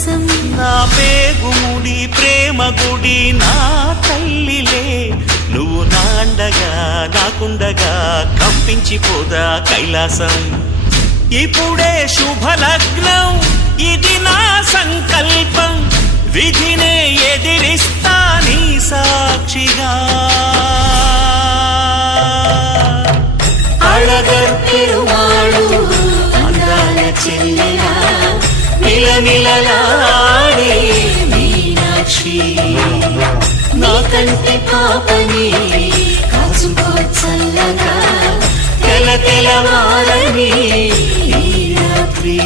కోసం నా పేగుముడి ప్రేమ గుడి నా తల్లిలే నువ్వు నాండగా నాకుండగా కంపించిపోదా కైలాసం ఇప్పుడే శుభలగ్నం ఇది నా సంకల్పం విధినే ఎదిరిస్తా నీ సాక్షిగా అళగర్ పెరుమాళు అందాల చెల్లెలా మిలమిలలాడే మీనాక్షి నీ కంటి పాపని కాచుకో చల్లగా తెలవారని ఈ రాత్రి